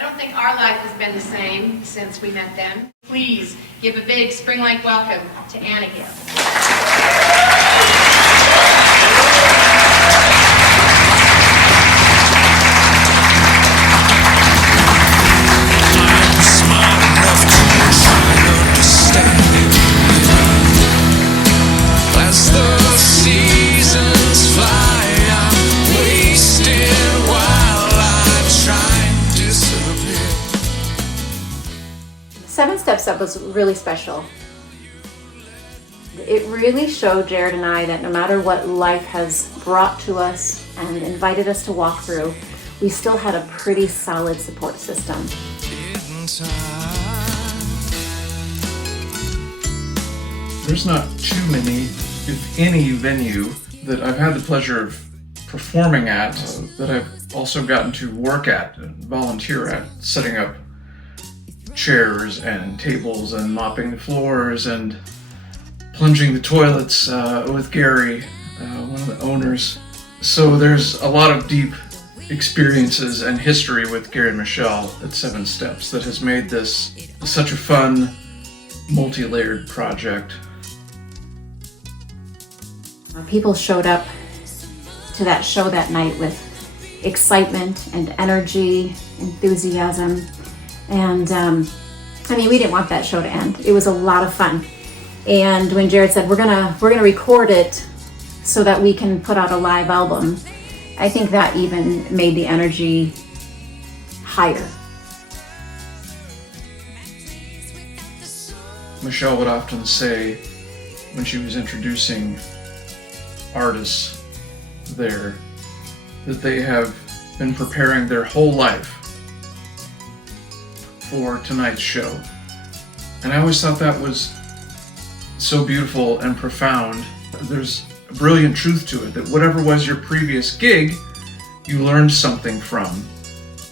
I don't think our life has been the same since we met them. Please give a big spring-like welcome to Annagail. Seven Steps Up was really special. It really showed Jared and I that no matter what life has brought to us and invited us to walk through, we still had a pretty solid support system. There's not too many, if any, venue that I've had the pleasure of performing at that I've also gotten to work at and volunteer at, setting up chairs and tables and mopping the floors and plunging the toilets with Gary, one of the owners. So there's a lot of deep experiences and history with Gary and Michelle at Seven Steps that has made this such a fun, multi-layered project. People showed up to that show that night with excitement and energy, enthusiasm. And I mean, we didn't want that show to end. It was a lot of fun. And when Jared said, we're gonna record it so that we can put out a live album, I think that even made the energy higher. Michelle would often say, when she was introducing artists there, that they have been preparing their whole life for tonight's show. And I always thought that was so beautiful and profound. There's a brilliant truth to it, that whatever was your previous gig, you learned something from,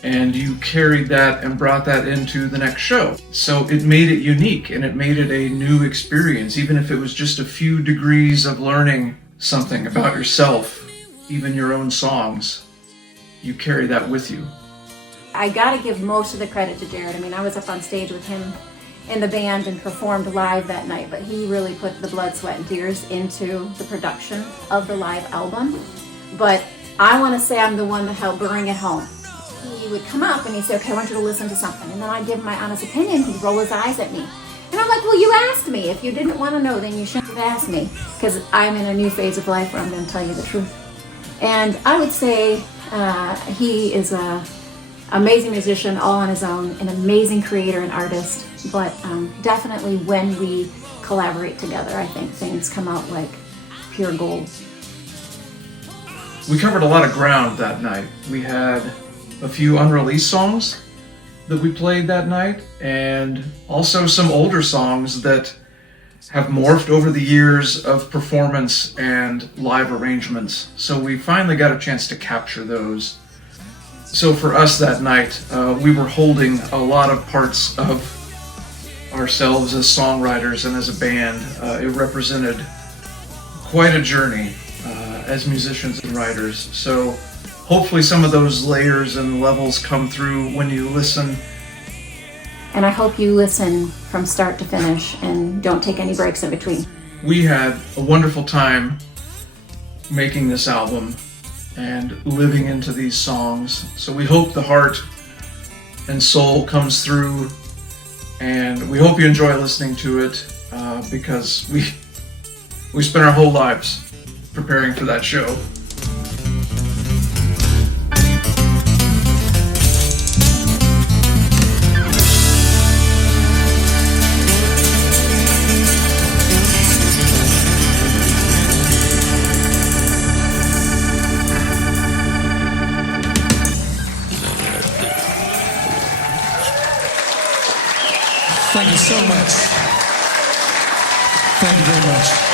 and you carried that and brought that into the next show. So it made it unique, and it made it a new experience, even if it was just a few degrees of learning something about yourself, even your own songs. You carry that with you. I gotta give most of the credit to Jared. I mean, I was up on stage with him in the band and performed live that night, but he really put the blood, sweat, and tears into the production of the live album. But I want to say I'm the one that helped bring it home. He would come up and he'd say, okay, I want you to listen to something. And then I'd give him my honest opinion. He'd roll his eyes at me. And I'm like, well, you asked me. If you didn't want to know, then you shouldn't have asked me, because I'm in a new phase of life where I'm going to tell you the truth. And I would say he is a amazing musician all on his own, an amazing creator and artist, but definitely when we collaborate together, I think things come out like pure gold. We covered a lot of ground that night. We had a few unreleased songs that we played that night, and also some older songs that have morphed over the years of performance and live arrangements. So we finally got a chance to capture those. So for us that night, we were holding a lot of parts of ourselves as songwriters and as a band. It represented quite a journey as musicians and writers. So hopefully some of those layers and levels come through when you listen. And I hope you listen from start to finish and don't take any breaks in between. We had a wonderful time making this album and living into these songs. So we hope the heart and soul comes through, and we hope you enjoy listening to it because we spent our whole lives preparing for that show. Thank you so much. Thank you very much.